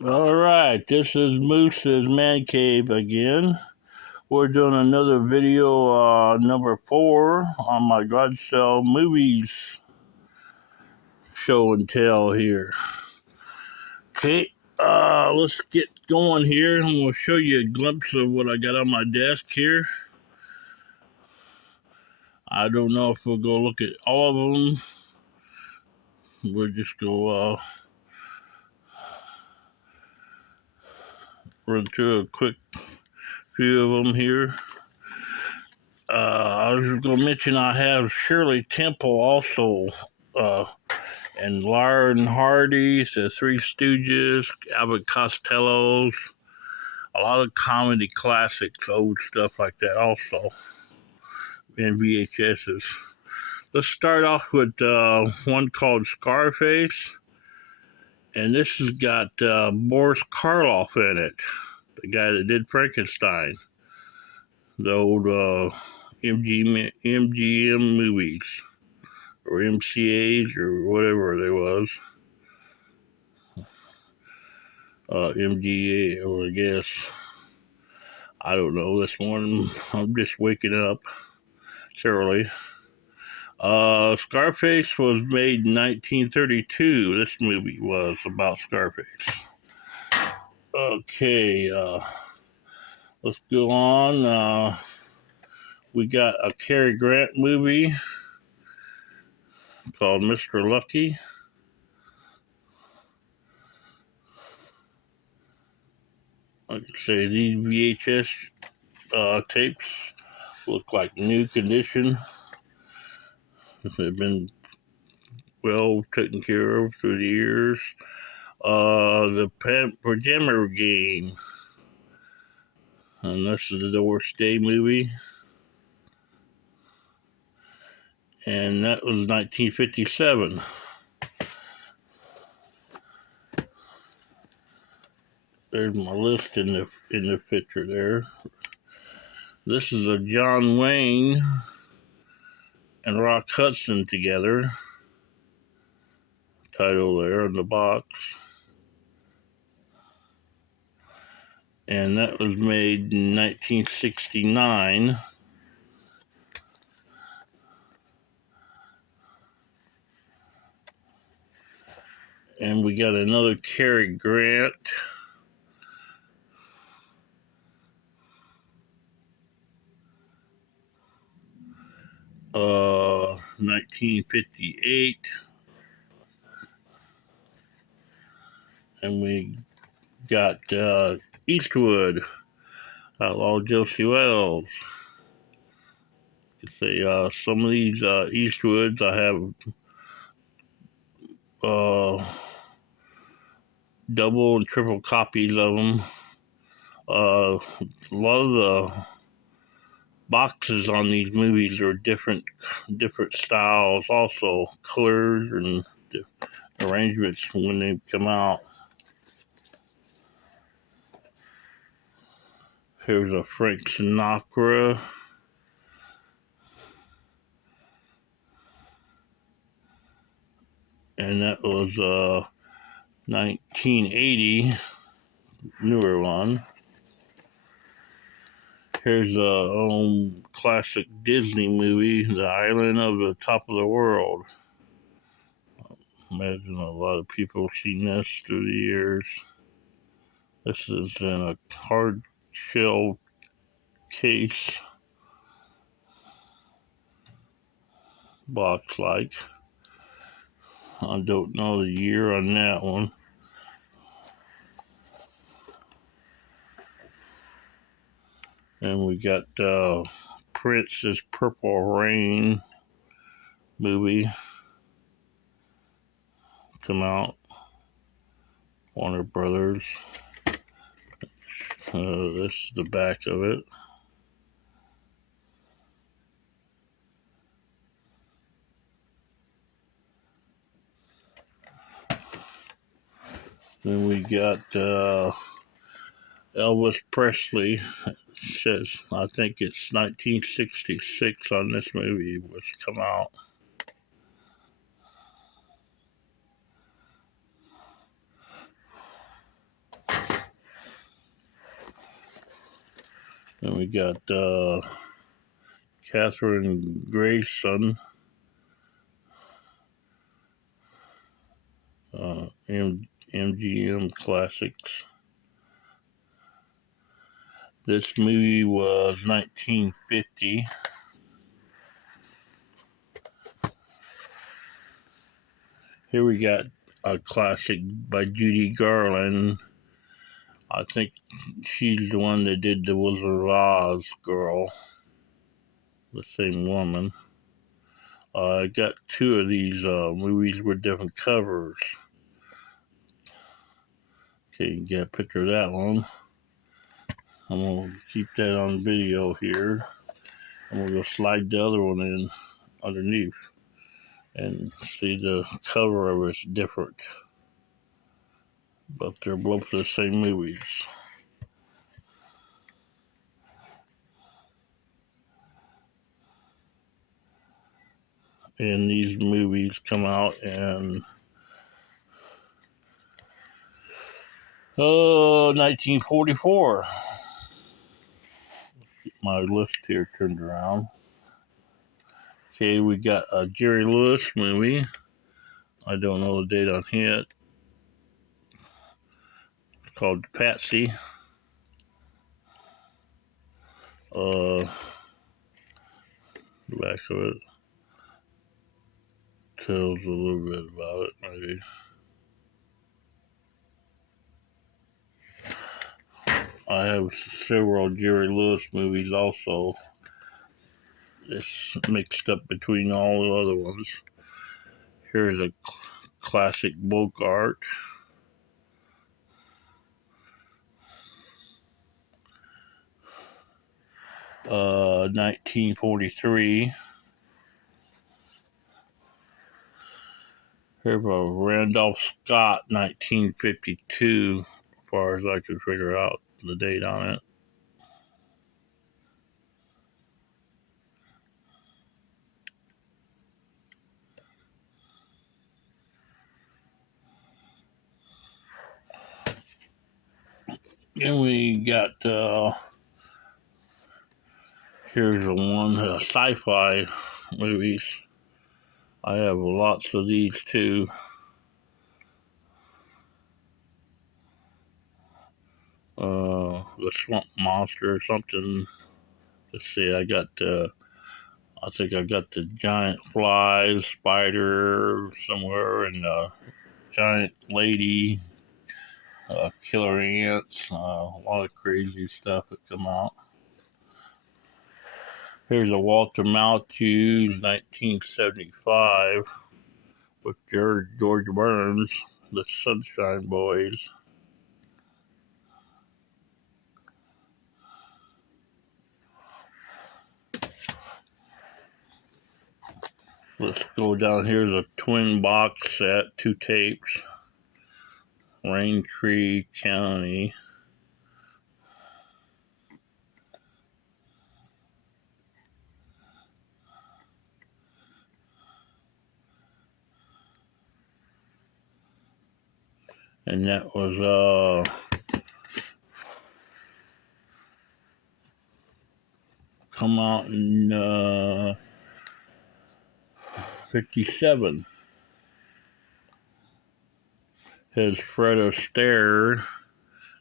All right, this is Moose's Man Cave again. We're doing another video, number 4 on my garage sale movies show and tell here. Okay, let's get going here. I'm going to show you a glimpse of what I got on my desk here. I don't know if we'll go look at all of them. We'll just go run through a quick few of them here. I was going to mention I have Shirley Temple also, and Lauren Hardy's, the Three Stooges, Abbott Costello's, a lot of comedy classics, old stuff like that also, and VHS's. Let's start off with one called Scarface, and this has got Boris Karloff in it, the guy that did Frankenstein, the old MGM movies, or MCAs, or whatever they was. MGA, or I guess. I don't know. This morning, I'm just waking up. It's early. Scarface was made in 1932. This movie was about Scarface. Okay, let's go on. We got a Cary Grant movie called Mr. Lucky. Like I say, these VHS tapes look like new condition. They've been well taken care of through the years. The Pajama Game, and this is the Doris Day movie, and that was 1957. There's my list in the picture there. This is a John Wayne and Rock Hudson together. Title there on the box. And that was made in 1969. And we got another Cary Grant. Uh, 1958. And we got Eastwood, Outlaw Josie Wells. You can say some of these Eastwoods, I have double and triple copies of them. A lot of the boxes on these movies are different styles, also colors and arrangements when they come out. Here's a Frank Sinatra. And that was 1980, newer one. Here's a classic Disney movie, The Island of the Top of the World. Imagine a lot of people have seen this through the years. This is in a hard shell case, box like. I don't know the year on that one. And we got Prince's Purple Rain movie come out. Warner Brothers. This is the back of it. Then we got Elvis Presley. It says, I think it's 1966 on this movie was come out. Then we got Catherine Grayson, MGM Classics. This movie was 1950. Here we got a classic by Judy Garland. I think she's the one that did the Wizard of Oz girl, the same woman. I got two of these movies with different covers. Okay, you get a picture of that one. I'm going to keep that on video here. I'm going to go slide the other one in underneath and see the cover of it's different. But they're both the same movies. And these movies come out in 1944. Get my list here turned around. Okay, we got a Jerry Lewis movie. I don't know the date on it. It's called Patsy. The back of it tells a little bit about it, maybe. I have several Jerry Lewis movies also. It's mixed up between all the other ones. Here's a classic Bogart. 1943. Here's a Randolph Scott, 1952, as far as I could figure out the date on it. Then we got, here's the one, sci-fi movies. I have lots of these too. The Swamp Monster or something. Let's see, I think I got the giant flies, spider somewhere, and giant lady, killer ants, a lot of crazy stuff that come out. Here's a Walter Matthau, 1975, with George Burns, the Sunshine Boys. Let's go down here to the twin box set, 2 tapes. Raintree County. And that was come out in 57. His Fred Astaire,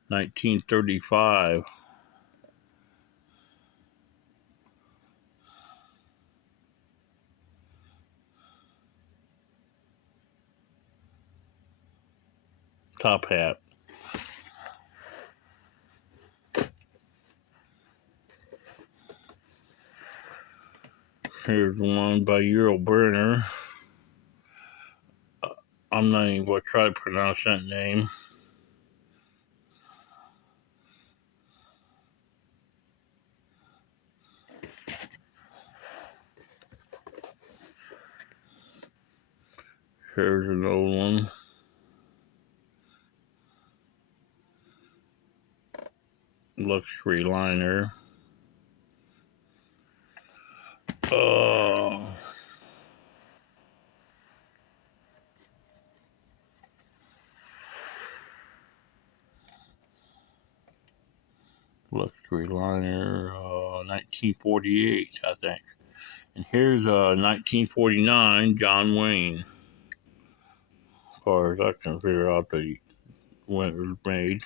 1935. Top Hat. Here's one by Yul Brynner. I'm not even going to try to pronounce that name. Here's an old one. Luxury Liner. Luxury Factory liner, 1948, I think. And here's 1949 John Wayne, as far as I can figure out when it was made.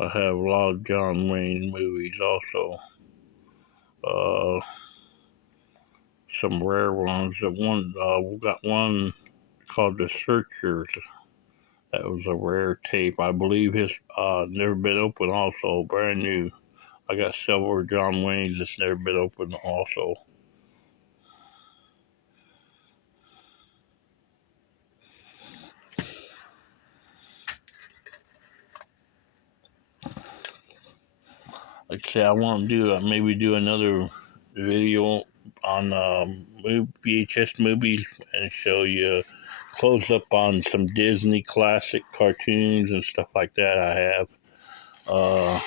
I have a lot of John Wayne movies also. Uh, some rare ones. We got one called The Searchers. That was a rare tape. I believe his never been open. Also brand new. I got several John Wayne's that's never been open. Also, like I say, I want to maybe do another video on VHS movies and show you close up on some Disney classic cartoons and stuff like that. I have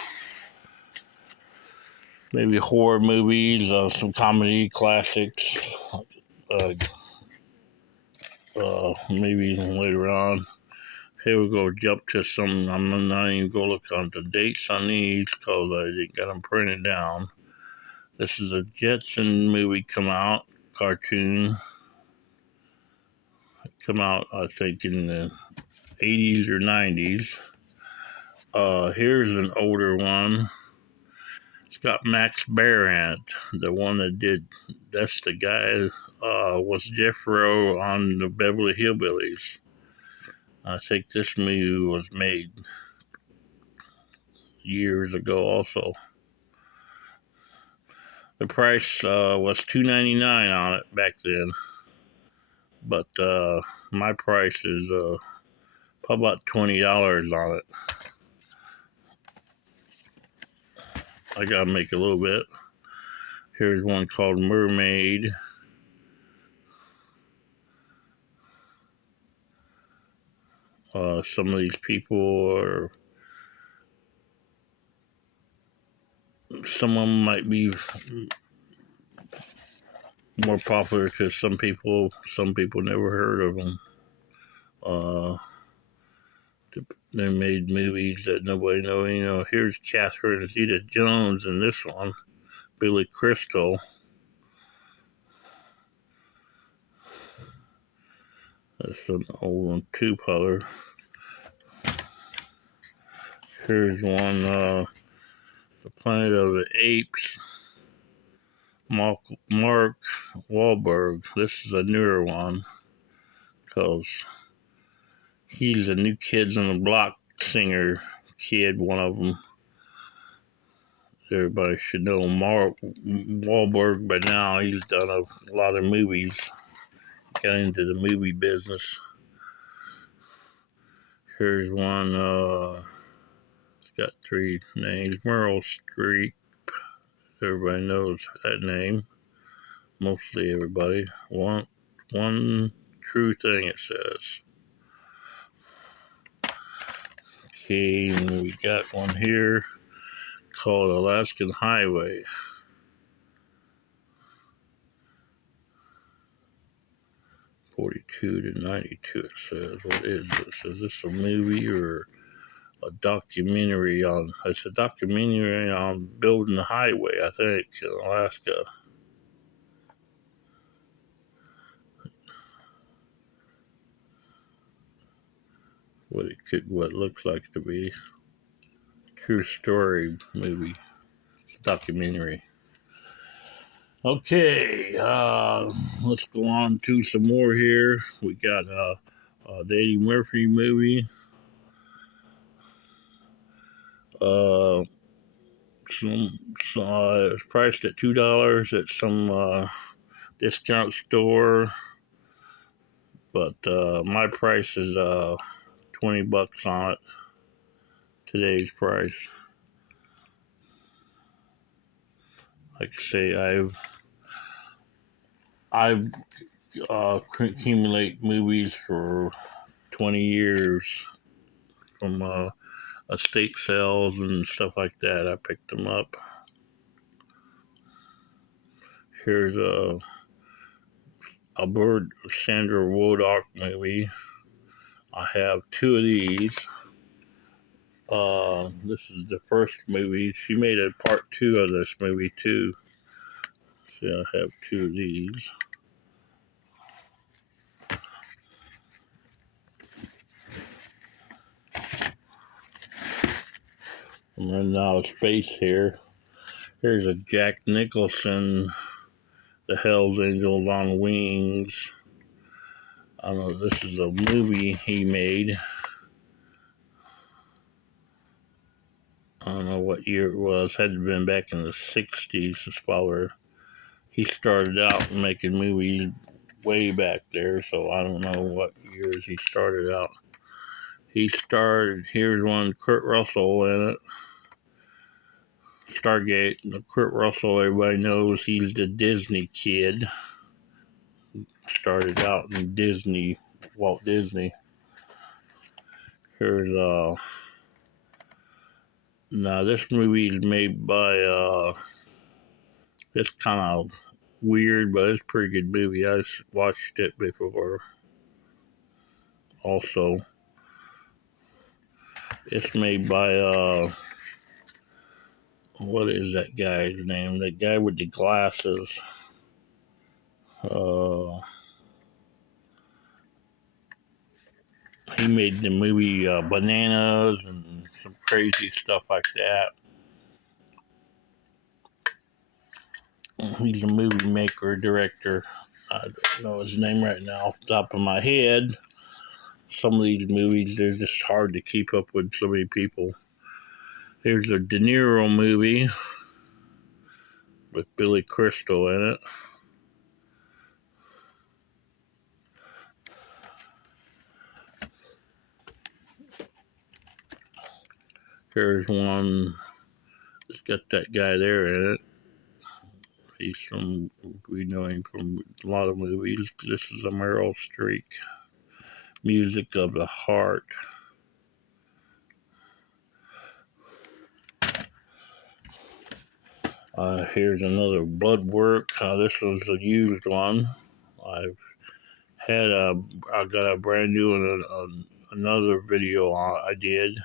maybe horror movies, some comedy classics, uh, maybe later on. Here we go, jump to some. I'm not even going to look on the dates on these because I didn't get them printed down. This is a Jetson movie come out, cartoon. Come out, I think, in the 80s or 90s. Here's an older one. It's got Max Baer in it, the one that did. That's the guy. Was Jeff Rowe on the Beverly Hillbillies. I think this movie was made years ago. Also, the price was $2.99 on it back then, but my price is probably about $20 on it. I gotta make a little bit. Here's one called Mermaid. Some of these people are. Some of them might be more popular because some people never heard of them. Uh, they made movies that nobody knows. Here's Catherine Zeta-Jones in this one. Billy Crystal. That's an old one, two-color. Here's one, The Planet of the Apes. Mark Wahlberg. This is a newer one because he's a New Kids on the Block singer kid, one of them. Everybody should know Mark Wahlberg by now. He's done a lot of movies. Got into the movie business. Here's one. It's got three names. Meryl Streep. Everybody knows that name. Mostly everybody. One true thing, it says. Okay, and we got one here called Alaskan Highway. 42 to 92, it says. What is this? Is this a movie or a documentary on? It's a documentary on building the highway, I think, in Alaska. What it looks like to be. True story movie, documentary. Okay, let's go on to some more here. We got a Eddie Murphy movie. Uh, it's priced at $2 at some discount store, but my price is $20 on it. Today's price. Like I say, I've accumulate movies for 20 years from estate sales and stuff like that. I picked them up. Here's a Sandra Woodcock movie. I have two of these. This is the first movie. She made a part 2 of this movie too. So I have 2 of these. I'm running out of space here. Here's a Jack Nicholson, The Hell's Angels on Wings. I don't know, this is a movie he made. I don't know what year it was. Had to have been back in the 60s. It's probably he started out making movies way back there, so I don't know what years he started out. Here's one, Kurt Russell in it. Stargate. Kurt Russell, everybody knows he's the Disney kid. Started out in Disney, Walt Disney. Here's now this movie is made by it's kind of weird, but it's a pretty good movie. I just watched it before. Also, it's made by what is that guy's name? That guy with the glasses. Uh, he made the movie Bananas and some crazy stuff like that. He's a movie maker, director. I don't know his name right now off the top of my head. Some of these movies, they're just hard to keep up with so many people. Here's a De Niro movie with Billy Crystal in it. Here's one. It's got that guy there in it. We know him from a lot of movies. This is a Meryl Streep. Music of the Heart. Here's another Blood Work. This was a used one. I got a brand new and another video I did.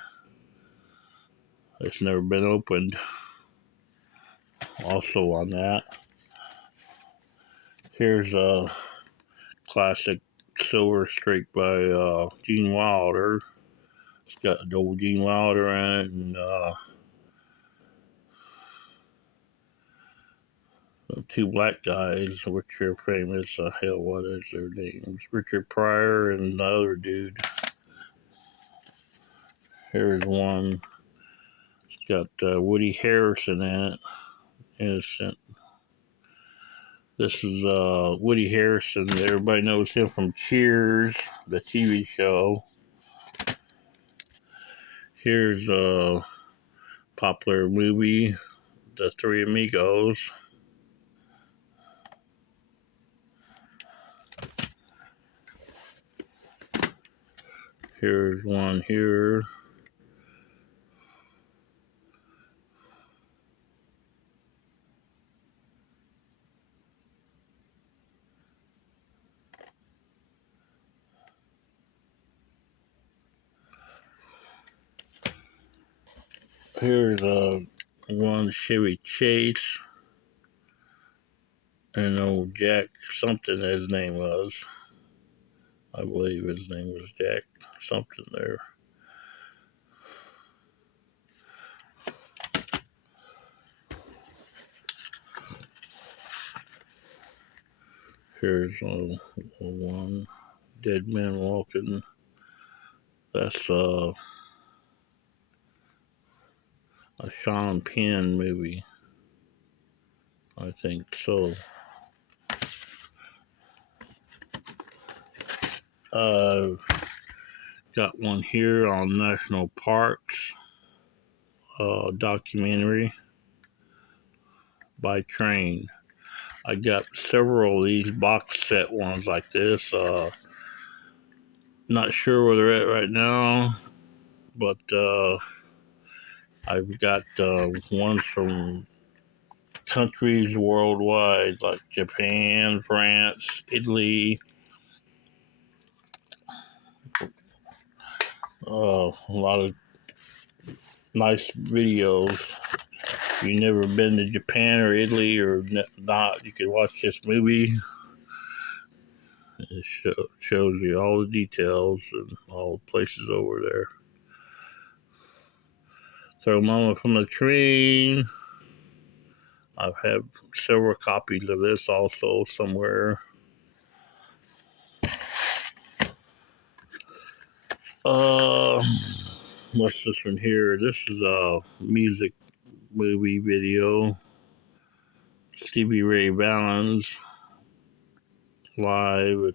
It's never been opened. Also on that. Here's a classic Silver Streak by Gene Wilder. It's got the old Gene Wilder in it and the 2 black guys, which are famous. Hell, what is their names? Richard Pryor and the other dude. Here's one. It's got Woody Harrelson in it. Innocent. This is Woody Harrelson. Everybody knows him from Cheers, the TV show. Here's a popular movie, The Three Amigos. Here's one here. Here's one Chevy Chase. And old Jack something his name was. I believe his name was Jack something there. Here's one Dead Man Walking. That's a Sean Penn movie. I think so. Got one here on national parks. Documentary by train. I got several of these box set ones like this. Not sure where they're at right now, but I've got ones from countries worldwide like Japan, France, Italy, a lot of nice videos. If you've never been to Japan or Italy or not, you can watch this movie. It shows you all the details and all the places over there. Throw Mama from the Train. I've had several copies of this also somewhere. Uh, what's this one here? This is a music movie video. Stevie Ray Vaughan's live at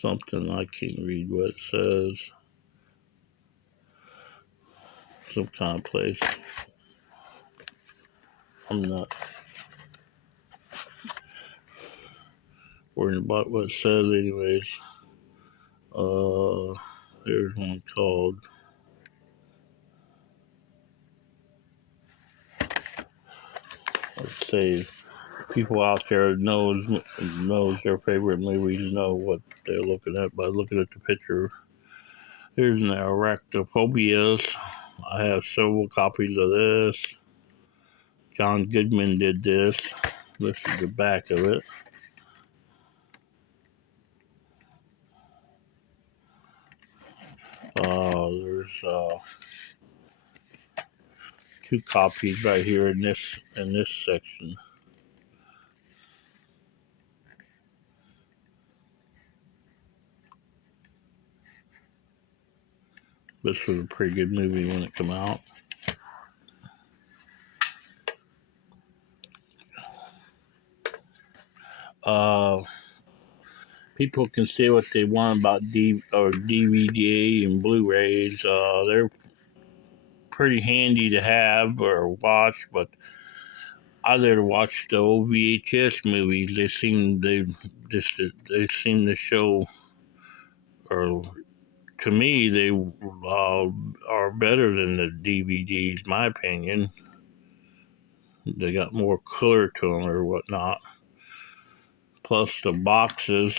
something. I can't read what it says. Some kind of place. I'm not worrying about what it says, anyways. There's one called. Let's say people out there knows their favorite movies, know what they're looking at by looking at the picture. Here's an Arachnophobias. I have several copies of this. John Goodman did this. This is the back of it. There's two copies right here in this section. This was a pretty good movie when it came out. People can say what they want about DVD and Blu-rays. They're pretty handy to have or watch, but I like to watch the old VHS movies. They seem to show, or to me, they are better than the DVDs. My opinion, they got more color to them or whatnot. Plus the boxes.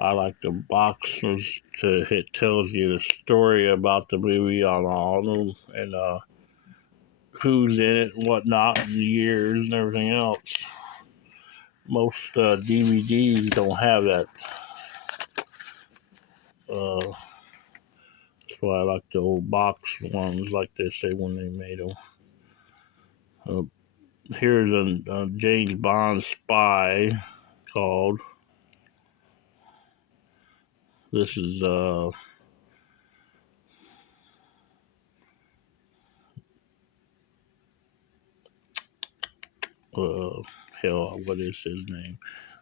I like the boxes it tells you the story about the movie on all of them and who's in it and whatnot and the years and everything else. Most DVDs don't have that. That's why I like the old box ones, like they say when they made them. Here's a James Bond spy called. This is hell, what is his name?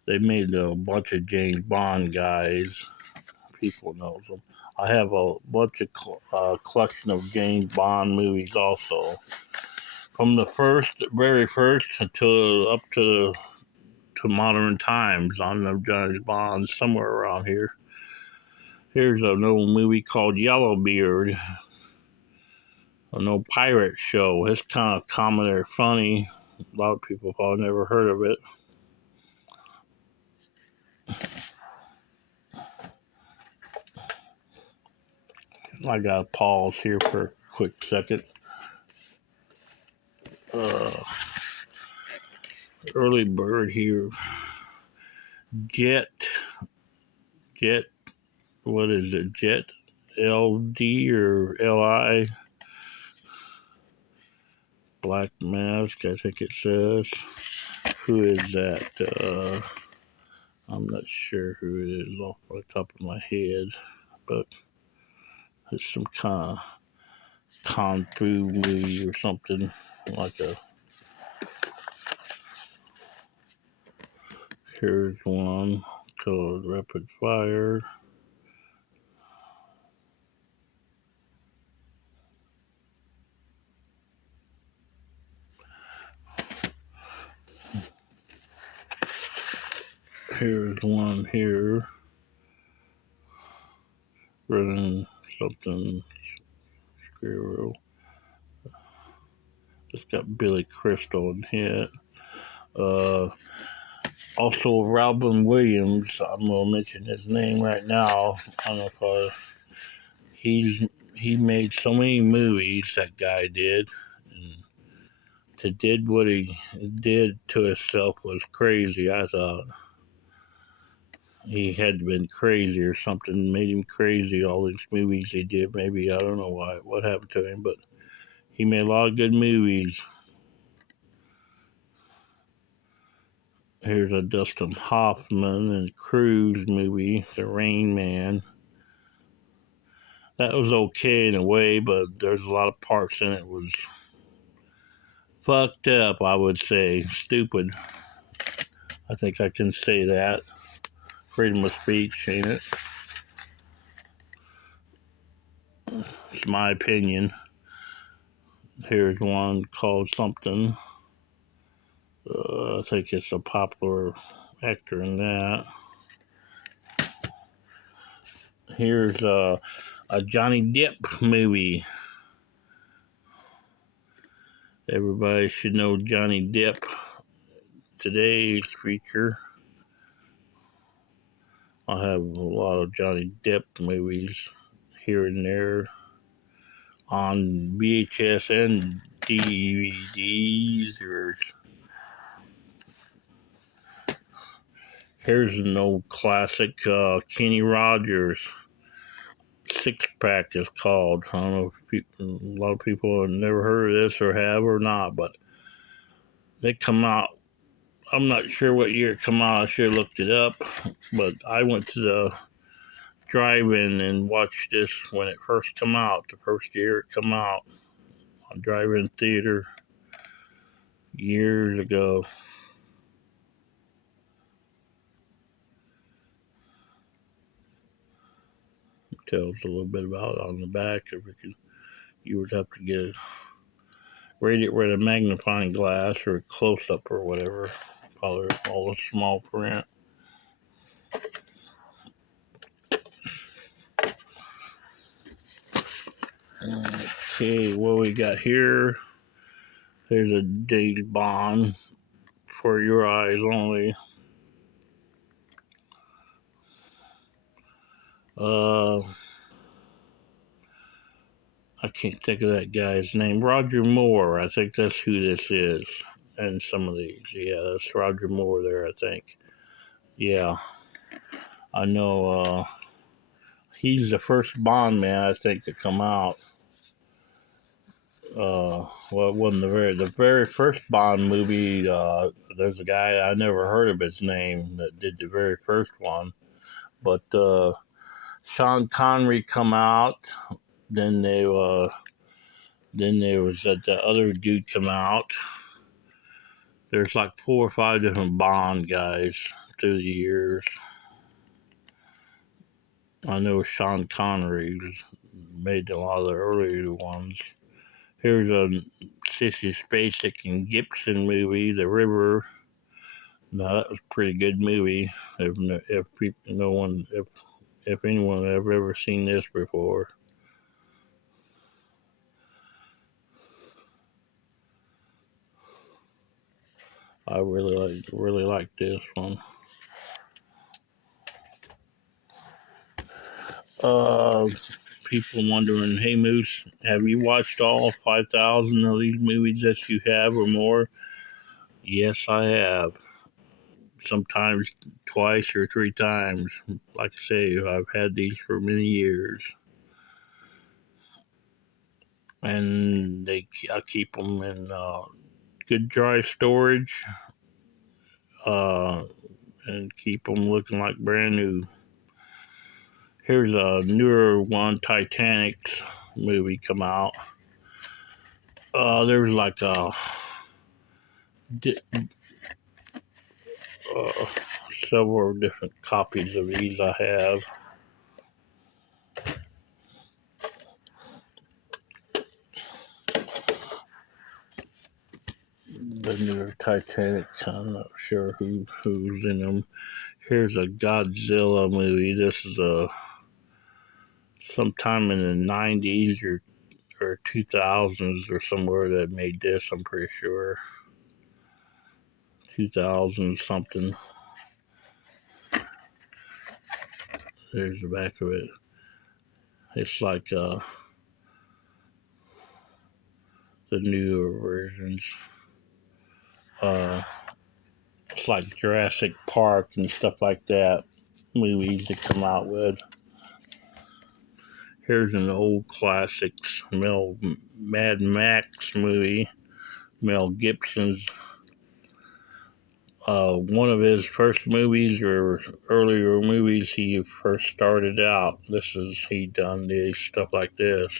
They made a bunch of James Bond guys. People knows them. I have a bunch of collection of James Bond movies also, from the very first, until up to modern times on the James Bond somewhere around here. Here's an old movie called Yellowbeard, an old pirate show. It's kind of comedy or funny. A lot of people probably never heard of it. I gotta pause here for a quick second. Uh, Early bird here. Jet, what is it? Jet LD or LI? Black Mask, I think it says. Who is that? I'm not sure who it is off the top of my head, but it's some kind of Kung Fu movie or something like a. Here's one called Rapid Fire. Here's one here. Running something Squirrel. It's got Billy Crystal in it. Also, Robin Williams. I'm gonna mention his name right now. I don't know if he made so many movies. That guy did. And to did what he did to himself was crazy. I thought he had been crazy or something made him crazy. All these movies he did. Maybe I don't know what happened to him, but he made a lot of good movies. Here's a Dustin Hoffman and Cruise movie, The Rain Man. That was okay in a way, but there's a lot of parts in it was fucked up, I would say. Stupid. I think I can say that. Freedom of speech, ain't it? It's my opinion. Here's one called something. I think it's a popular actor in that. Here's a Johnny Depp movie. Everybody should know Johnny Depp. Today's feature. I have a lot of Johnny Depp movies here and there on VHS and DVDs. Here's an old classic, Kenny Rogers. Six Pack is called. I don't know if a lot of people have never heard of this or have or not, but they come out. I'm not sure what year it come out. I should have looked it up, but I went to the drive-in and watched this when it first come out. The first year it come out on drive-in theater years ago. It tells a little bit about it on the back. If you would have to get it, read it with a magnifying glass or a close-up or whatever. Probably all the small print. Okay, what we got here? There's a James Bond for your eyes only. I can't think of that guy's name. Roger Moore. I think that's who this is. And some of these, yeah, that's Roger Moore there. I think. Yeah, I know. He's the first Bond man I think to come out. Well, it wasn't the very first Bond movie. There's a guy I never heard of his name that did the very first one, but Sean Connery come out. Then there was the other dude come out. There's like 4 or 5 different Bond guys through the years. I know Sean Connery made a lot of the earlier ones. Here's a Sissy Spacek and Gibson movie, The River. Now that was a pretty good movie. If anyone have ever seen this before. I really like this one. Uh, People wondering, hey Moose, have you watched all 5,000 of these movies that you have or more? Yes, I have. Sometimes twice or 3 times. Like I say, I've had these for many years, and I keep them in good dry storage, uh, and keep them looking like brand new. Here's a newer one, Titanic's movie come out. There's like uh, several different copies of these I have. The newer Titanic, I'm not sure who's in them. Here's a Godzilla movie. This is sometime in the 90s or 2000s or somewhere that made this, I'm pretty sure. 2000 something. There's the back of it. It's like the newer versions. Uh, it's like Jurassic Park and stuff like that. Movies that come out with. Here's an old classics, Mad Max movie. Mel Gibson's one of his first movies or earlier movies he first started out. This is he done these stuff like this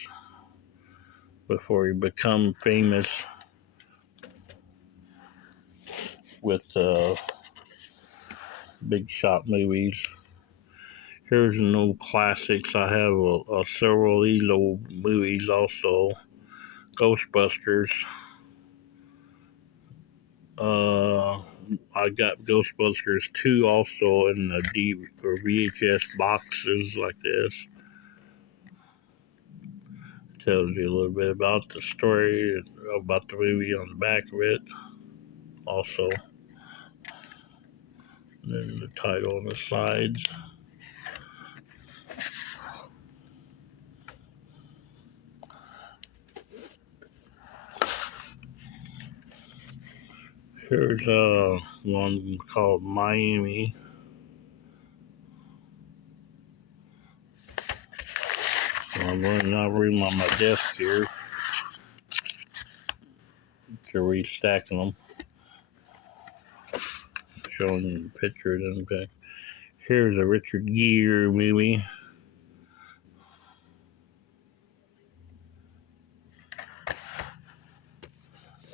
before he become famous with big shot movies. Here's an old classics. I have several of these old movies also. Ghostbusters. Uh, I got Ghostbusters 2 also in the VHS boxes like this. Tells you a little bit about the story, about the movie on the back of it also. And then the title on the sides. Here's one called Miami. I'm running out of room on my desk here to restacking them, showing you the pictures and back. Here's a Richard Gere movie.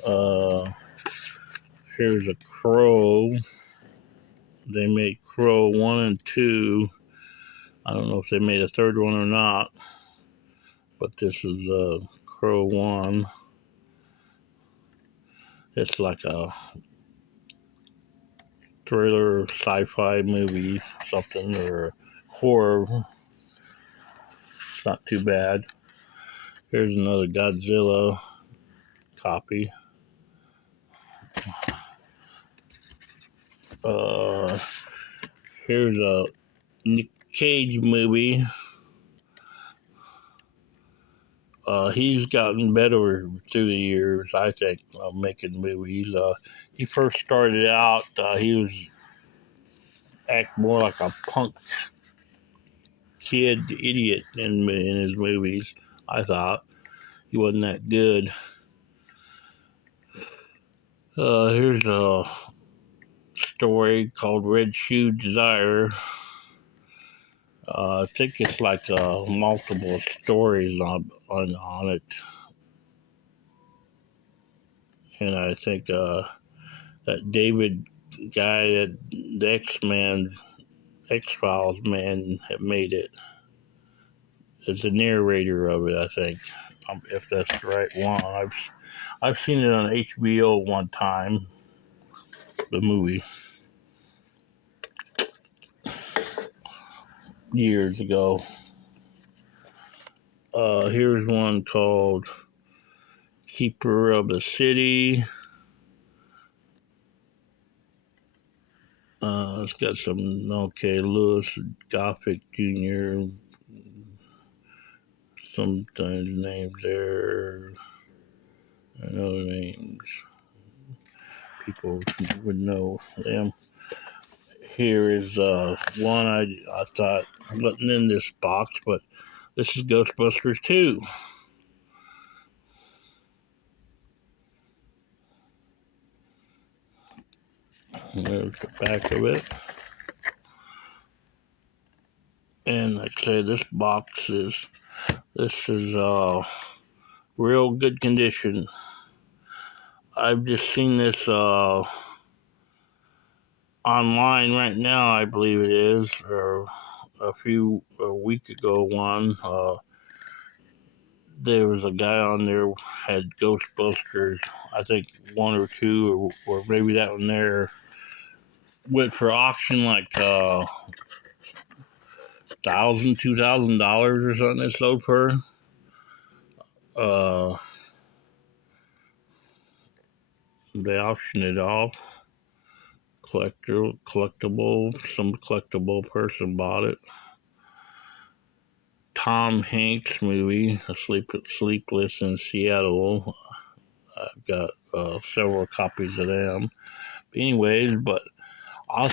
Uh, here's a Crow. They made Crow 1 and 2. I don't know if they made a third one or not, but this is Crow 1. It's like a thriller, sci-fi movie, something, or horror. It's not too bad. Here's another Godzilla copy. Uh, here's a Nick Cage movie. He's gotten better through the years, I think, making movies. He first started out, he was act more like a punk kid idiot in his movies. I thought he wasn't that good. Here's a story called Red Shoe Desire. I think it's like multiple stories on it, and I think that David guy, that the X-Files man, had made it. It's the narrator of it, I think, if that's the right one. I've seen it on HBO one time, the movie, years ago. Here's one called Keeper of the City. It's got some Lewis Gothic Jr. Sometimes names there. I know the names. People would know them. Here is one I thought wasn't in this box, but this is Ghostbusters 2. There's the back of it. And like I say, this is real good condition. I've just seen this online right now, I believe it is, or a week ago one. There was a guy on there had Ghostbusters, I think one or two, or maybe that one there went for auction like $2,000 or something. It sold for. Uh, they auctioned it off. Collectible. Some collectible person bought it. Tom Hanks movie, Sleepless in Seattle. I've got several copies of them. Anyways, but I'll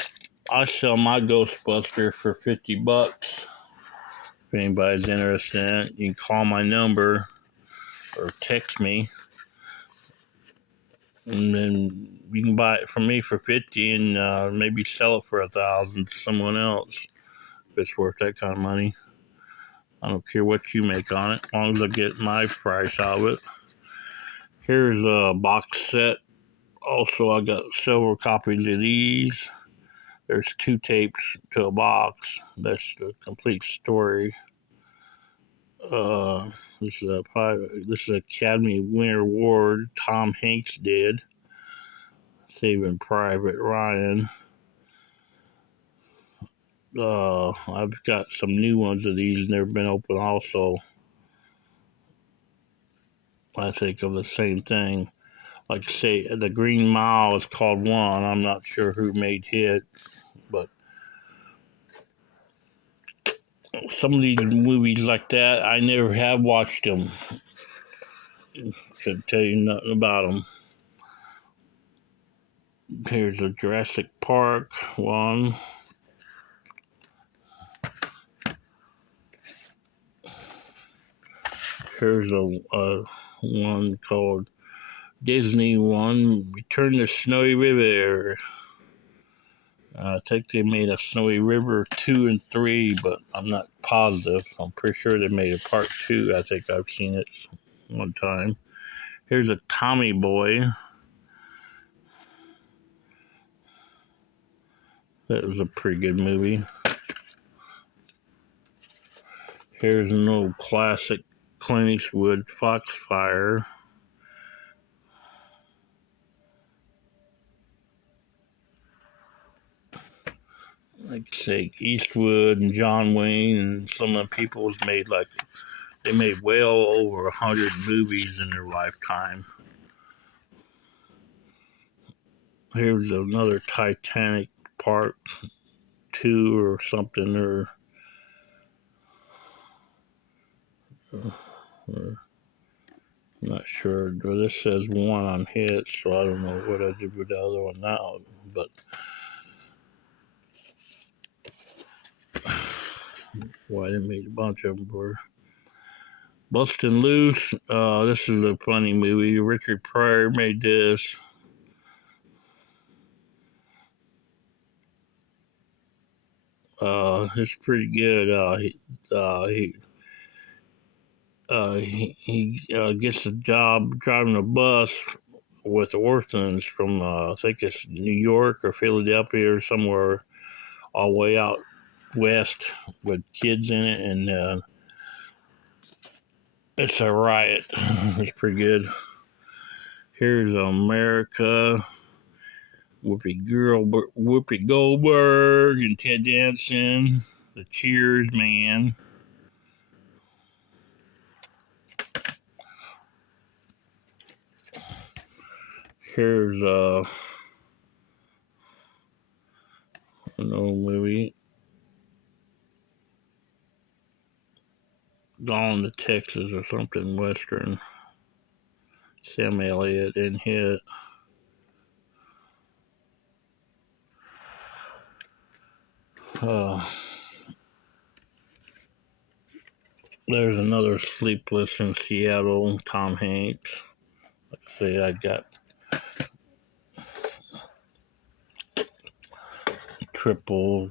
I sell my Ghostbuster for $50. If anybody's interested in it, you can call my number or text me, and then you can buy it from me for 50 and maybe sell it for 1,000 to someone else if it's worth that kind of money. I don't care what you make on it, as long as I get my price out of it. Here's a box set. Also, I got several copies of these. There's 2 tapes to a box. That's the complete story. This is an Academy Winner Award Tom Hanks did, Saving Private Ryan. I've got some new ones of these, never been open. Also, I think of the same thing. Like I say, the Green Mile is called one. I'm not sure who made it, but some of these movies like that, I never have watched them. Should tell you nothing about them. Here's a Jurassic Park one. Here's a one called Disney one, Return to Snowy River. I think they made a Snowy River 2 and 3, but I'm not positive. I'm pretty sure they made a part 2. I think I've seen it one time. Here's a Tommy Boy. That was a pretty good movie. Here's an old classic Clint Eastwood, Foxfire. Like say Eastwood and John Wayne and some of the people was made like they made well over 100 movies in their lifetime. Here's another Titanic Part 2 or something, or I'm not sure. This says 1 on hits, so I don't know what I did with the other one now. But why they made a bunch of them were Bustin' Loose. This is a funny movie. Richard Pryor made this. It's pretty good. He gets a job driving a bus with orphans from I think it's New York or Philadelphia or somewhere all the way out west with kids in it, and it's a riot. It's pretty good. Here's America. Whoopi Goldberg and Ted Danson, the Cheers man. Here's an old movie, Gone to Texas or something western. Sam Elliott in hit. Uh, there's another Sleepless in Seattle, Tom Hanks. Let's see, I got triple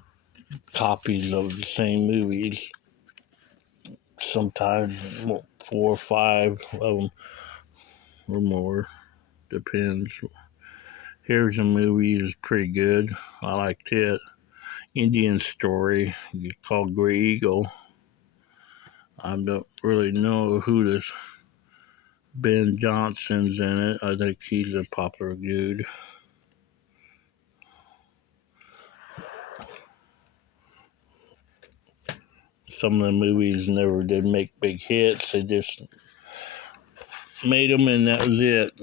copies of the same movies. Sometimes 4 or 5 of them or more. Depends. Here's a movie that's pretty good. I liked it. Indian Story. It's called Grey Eagle. I don't really know who this Ben Johnson's in it. I think he's a popular dude. Some of the movies never did make big hits. They just made them and that was it.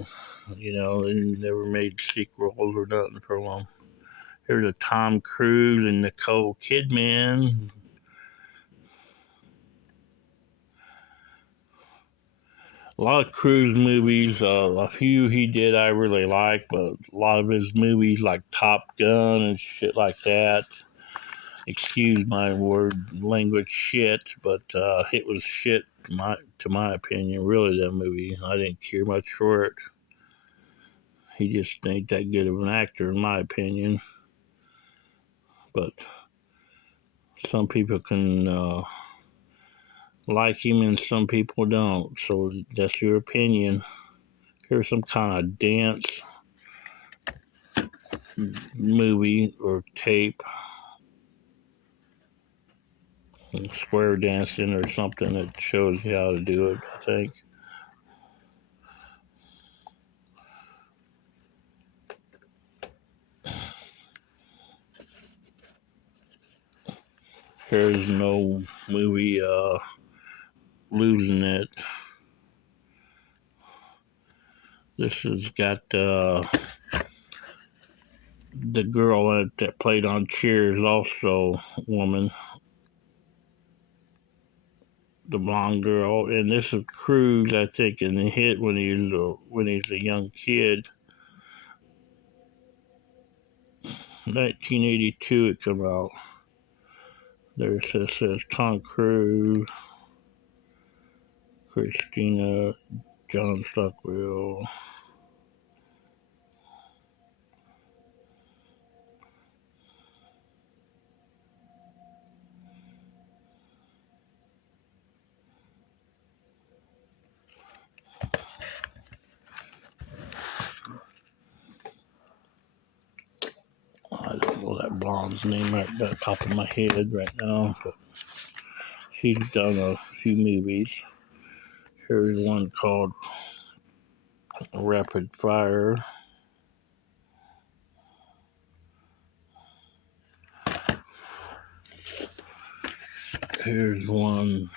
You know, they never made sequels or nothing for them. Here's a Tom Cruise and Nicole Kidman. A lot of Cruise movies. A few he did I really like, but a lot of his movies like Top Gun and shit like that. Excuse my word language shit, but it was shit to my opinion. Really, that movie I didn't care much for it. He just ain't that good of an actor, in my opinion. But some people can like him and some people don't. So that's your opinion. Here's some kind of dance movie or tape, square dancing or something that shows you how to do it, I think. There's no movie losing it. This has got the girl that played on Cheers, also a woman, the blonde girl, and this is Cruise, I think, in the hit when he's a young kid. 1982 it came out. There it says Tom Cruise, Christina, John Stockwell. I don't know that blonde's name right at the top of my head right now, but she's done a few movies. Here's one called Rapid Fire. Here's one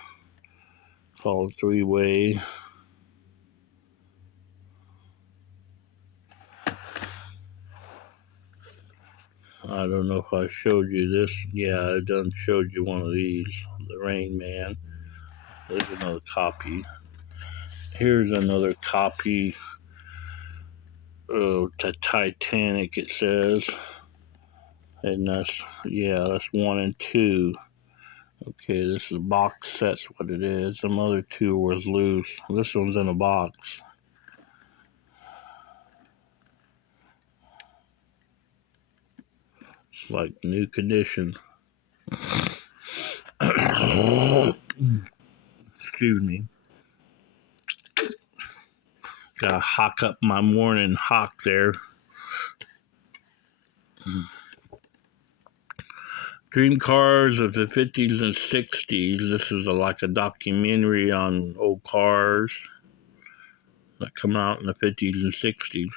called Three Way. I don't know if I showed you this. Yeah, I done showed you one of these. The Rain Man. There's another copy. Here's another copy of the Titanic, it says. And that's 1 and 2. Okay, this is a box set's what it is. Some other two was loose. This one's in a box. It's like new condition. Excuse me. Gotta hawk up my morning hawk there. Dream cars of the 50s and 60s. This is like a documentary on old cars that come out in the 50s and 60s.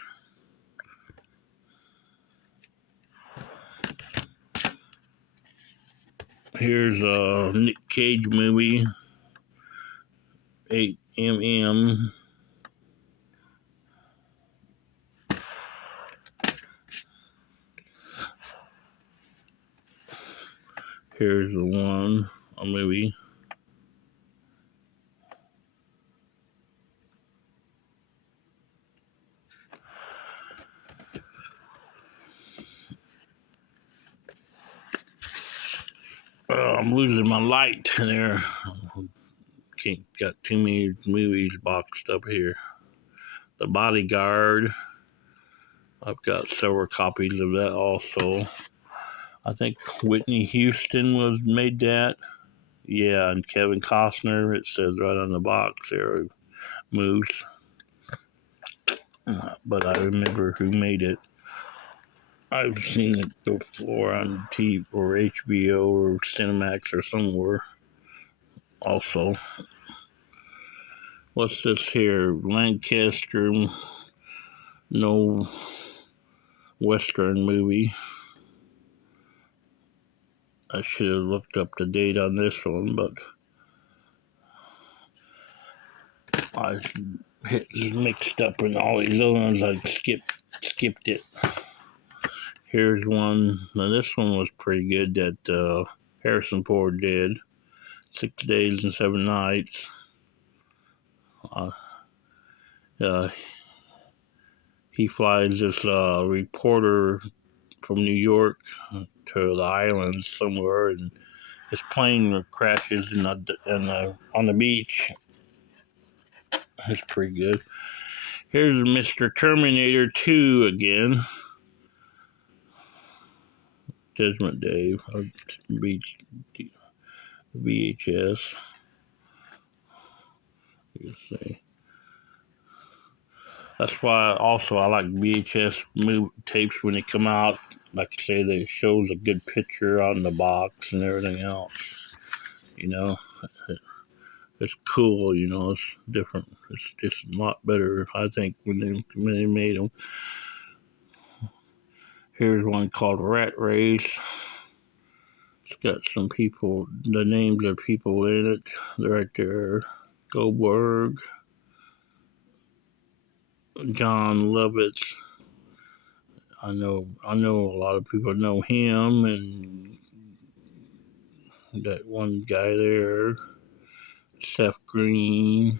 Here's a Nick Cage movie, 8mm. Here's the one, a movie. I'm losing my light there. Can't got too many movies boxed up here. The Bodyguard. I've got several copies of that also. I think Whitney Houston was made that. Yeah, and Kevin Costner. It says right on the box there, Moose. But I remember who made it. I've seen it before on TV or HBO or Cinemax or somewhere. Also, what's this here? Lancaster, no Western movie. I should have looked up the date on this one, but I mixed up in all these other ones. I skipped it. Here's one. Now this one was pretty good that Harrison Ford did. 6 Days and 7 Nights. Uh, he flies this reporter from New York to the islands somewhere, and his plane crashes on the beach. It's pretty good. Here's Mr. Terminator 2 again. Judgment Day. VHS. Let's see. That's why also I like VHS tapes when they come out. Like I say, they shows a good picture on the box and everything else. You know, it's cool. You know, it's different. It's just a lot better, I think, when they made them. Here's one called Rat Race. It's got some people, the names of people in it. They're right there. Goldberg, John Lovitz. I know a lot of people know him, and that one guy there, Seth Green.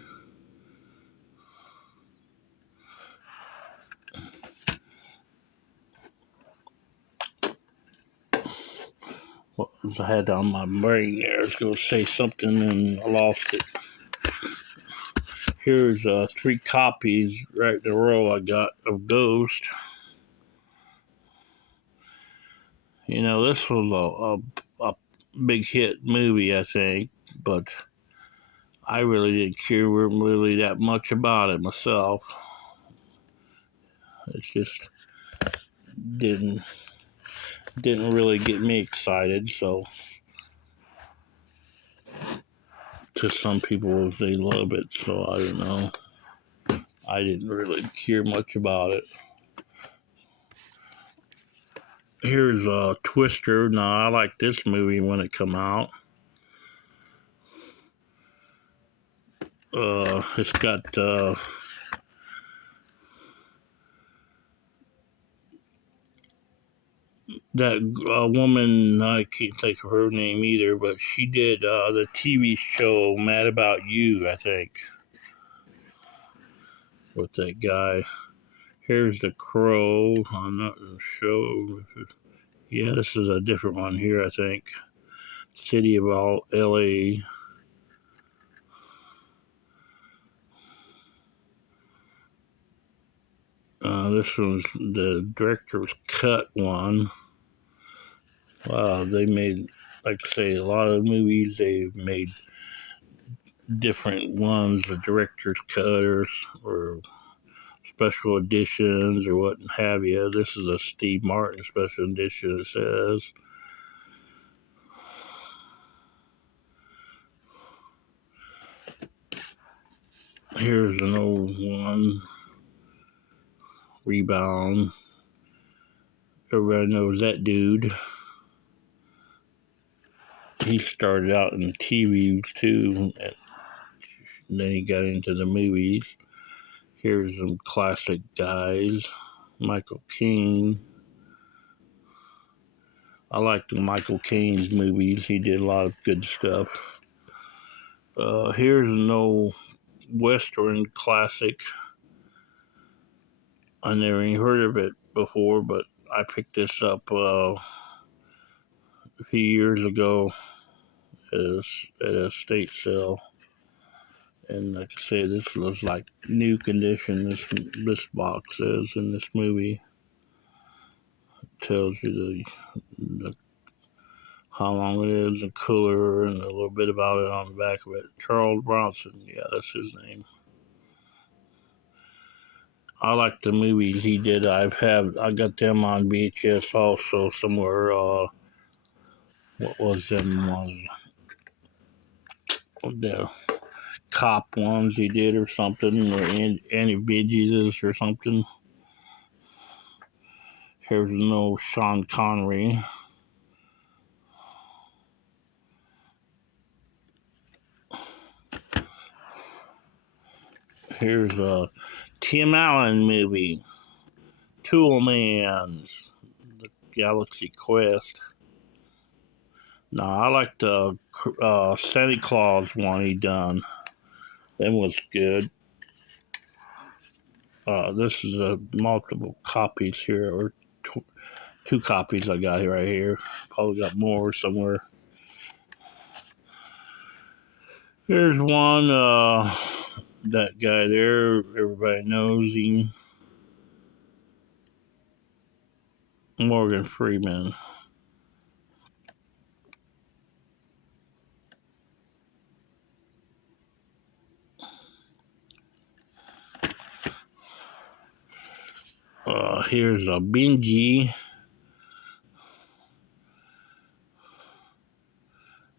What was I had on my brain there? I was going to say something and I lost it. Here's 3 copies right in a row I got of Ghost. You know, this was a big hit movie, I think, but I really didn't care really that much about it myself. It just didn't really get me excited. So to some people they love it, so I don't know. I didn't really care much about it. Here's Twister. Now I like this movie when it come out. It's got that woman. I can't think of her name either, but she did the TV show Mad About You, I think, with that guy. Here's the Crow. I'm not sure. Yeah, this is a different one here, I think. City of LA. This was the director's cut one. Wow, they made, like I say, a lot of movies. They've made different ones, the director's cut or special editions or what have you. This is a Steve Martin special edition, it says. Here's an old one, Rebound. Everybody knows that dude. He started out in TV too, and then he got into the movies. Here's some classic guys. Michael Caine. I like the Michael Caine's movies. He did a lot of good stuff. Here's an old Western classic. I never even heard of it before, but I picked this up a few years ago at a estate sale. And like I say, this was like new condition. This box is in this movie. It tells you the how long it is, the color, and a little bit about it on the back of it. Charles Bronson, yeah, that's his name. I like the movies he did. I got them on VHS also somewhere. What was them ones? The cop ones he did or something, or Annie Bee or something. Here's no Sean Connery. Here's a Tim Allen movie, Toolman, the Galaxy Quest. No, I like the Santa Claus one he done. That was good. This is multiple copies here, or two copies I got right here. Probably got more somewhere. Here's one. That guy there, everybody knows him. Morgan Freeman. Here's a Benji.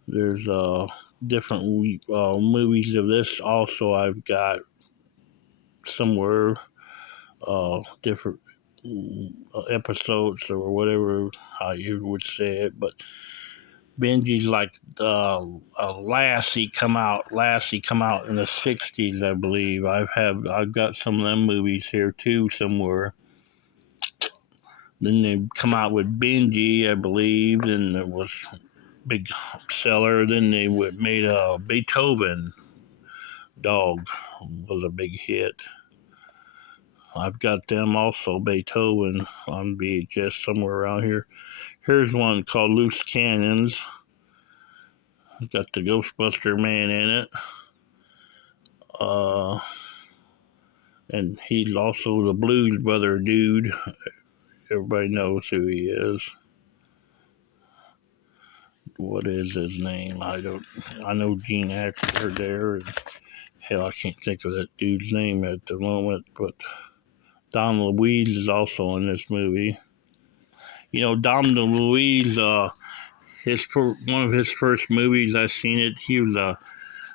There's different movies of this. Also, I've got somewhere different episodes or whatever how you would say it, but Benji's like Lassie come out. Lassie come out in the '60s, I believe. I've got some of them movies here too somewhere. Then they come out with Benji, I believe. Then there was big seller. Then they made a Beethoven dog was a big hit. I've got them also Beethoven on VHS somewhere around here. Here's one called Loose Cannons. It's got the Ghostbuster man in it. And he's also the Blues Brother dude. Everybody knows who he is. What is his name? I know Gene Ackles there. And hell, I can't think of that dude's name at the moment. But Don Luis is also in this movie. You know, Don Luis. One of his first movies I seen it. He was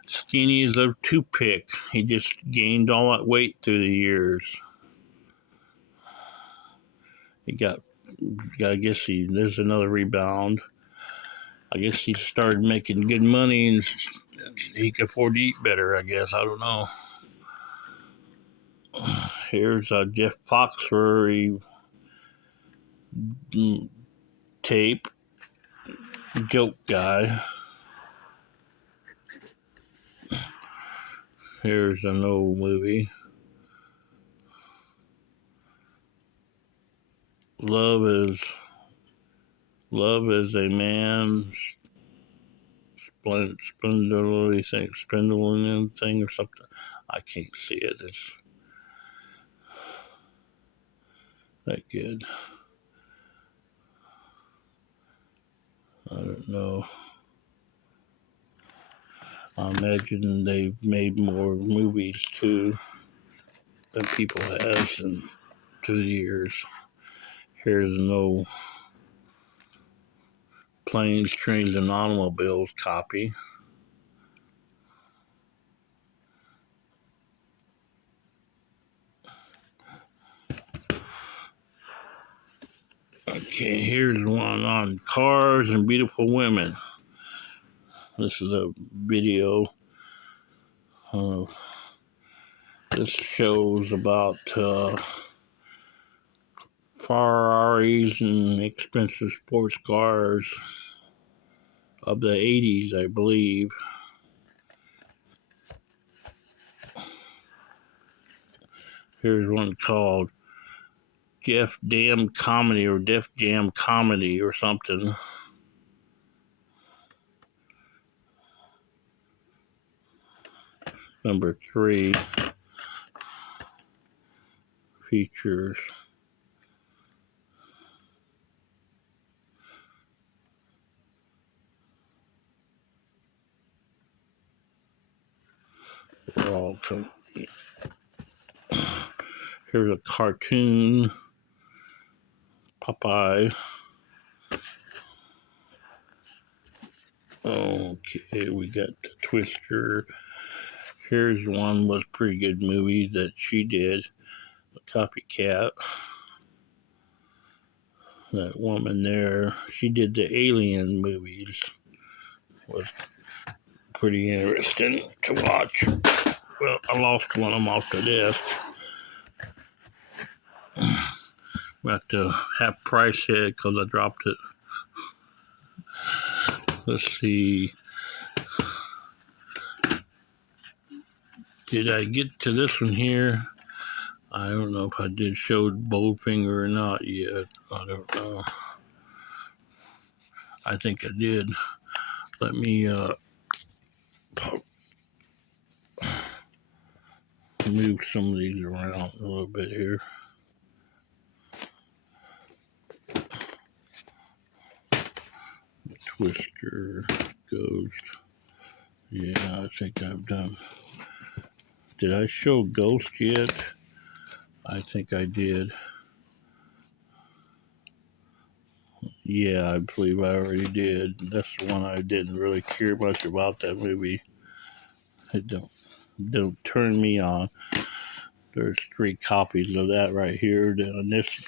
skinny as a toothpick. He just gained all that weight through the years. He got. I guess there's another rebound. I guess he started making good money and he could afford to eat better, I guess. I don't know. Here's a Jeff Foxworthy tape. Joke guy. Here's an old movie. Love is a man spindly thing or something. I can't see it. It's that good. I don't know. I imagine they've made more movies too than people have through the years. Here's no Planes, Trains, and Automobiles copy. Okay, here's one on Cars and Beautiful Women. This is a video. This shows about Ferraris and expensive sports cars of the 80s, I believe. Here's one called Def Jam Comedy or something. Number 3 features all come. Here's a cartoon, Popeye. Okay, we got the Twister. Here's one was pretty good movie that she did, a copycat. That woman there, she did the Alien movies. Was pretty interesting to watch. Well, I lost one of them off the desk. Got the half price hit because I dropped it. Let's see. Did I get to this one here? I don't know if I did show Bowfinger or not yet. I don't know. I think I did. Let me move some of these around a little bit here. Twister, Ghost. Yeah, I think I've done. Did I show Ghost yet? I think I did. Yeah, I believe I already did. That's the one I didn't really care much about that movie. It don't turn me on. There's 3 copies of that right here. And this